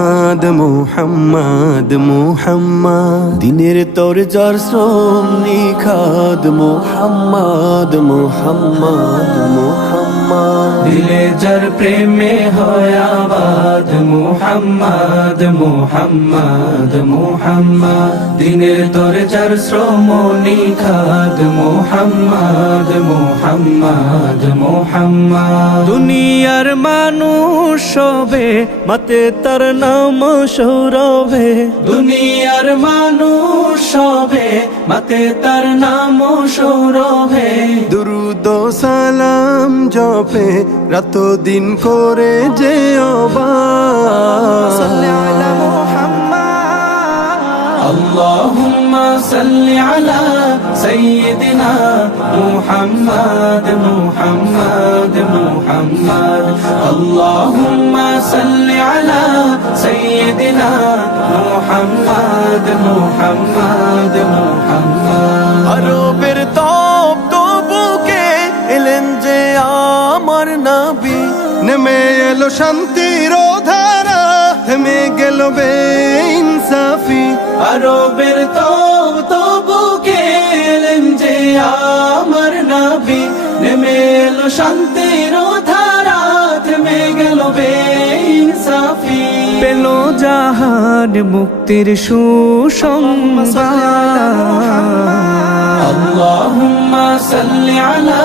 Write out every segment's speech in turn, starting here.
মুহাম্মদ মুহাম্মদ মুহাম্মদ দিনের তোর যার শ্রম নিখাদ মুহাম্মদ মুহাম্মদ মুহাম্মদ দিলে যার প্রেমে হয় আবাদ মুহাম্মদ মুহাম্মদ মুহাম্মদ দিনের তোর যার শ্রম নিখাদ মুহাম্মদ মুহাম্মদ মুহাম্মদ দুনিয়ার মানুষ সবে মাতে তার নাম সৌরভে দুনিয়ার মানুষ সবে মাতে তার নাম সৌরভে দুরুদ ও সালাম জপে রাত দিন করে যে اللهم صل على سيدنا محمد محمد محمد اللهم صل على سيدنا محمد محمد محمد আরবের তপ্ত বুকে এলেন যে আমার নবী নেমে এলো শান্তির ধারা থেমে গেল বেইনসাফি আরবের বুকে এলেন যে আমার নবী নেমে এলো শান্তির ধারা থেমে গেল বেইনসাফি পেল জাহান মুক্তির সুসংবাদ اللهم صل على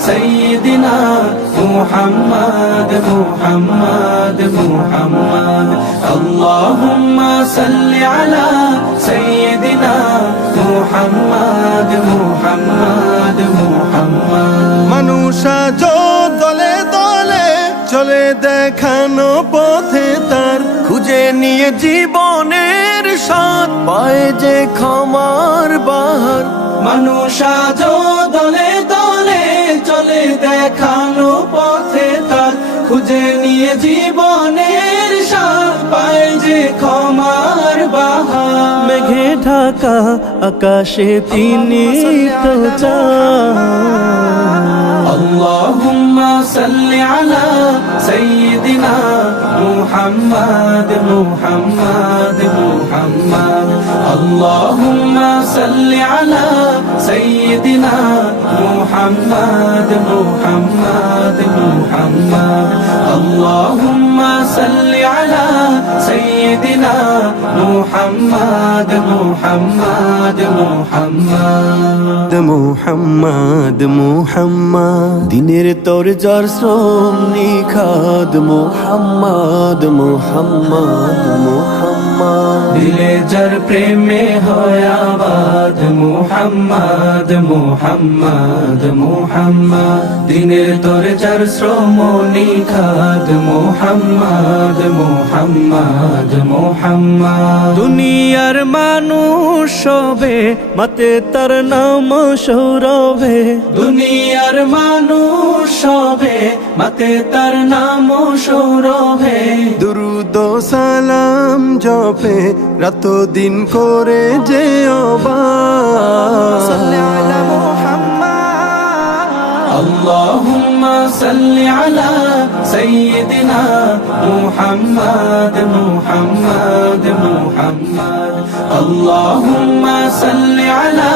سيدنا محمد محمد محمد اللهم صل على سيدنا محمد محمد محمد মানুষা দলে দলে চলে দেখানো পথে তার খুঁজে নিয়ে জীবনের স্বাদ পায় যে ক্ষমার বাহার মানুষ আজ দলে দলে চলে দেখানো পথে তার খুঁজে নিয়ে জীবনের স্বাদ পায় যে ক্ষমার বাহার মেঘে ঢাকা আকাশে তিনি তো চাঁদ اللهم صل على سيدنا محمد محمد محمد اللهم صل على سيدنا محمد محمد محمد اللهم صل على سيدنا محمد محمد محمد মুহাম্মদ মুহাম্মদ দিনের তোর যার শ্রম নিখাদ মুহাম্মদ মুহাম্মদ মুহাম্মদ দিলে যার প্রেমে হয় আবাদ মুহাম্মদ মুহাম্মদ মুহাম্মদ দিনের তোর যার শ্রম নিখাদ মুহাম্মদ মুহাম্মদ মুহাম্মদ দুনিয়ার মানুষ সবে মাতে তার নাম সৌরভে দুনিয়ার মানুষ সবে মাতে তার নাম সৌরভে দুরুদ ও সালাম জপে রাত দিন করে যে اللهم صل على سيدنا محمد محمد محمد اللهم صل على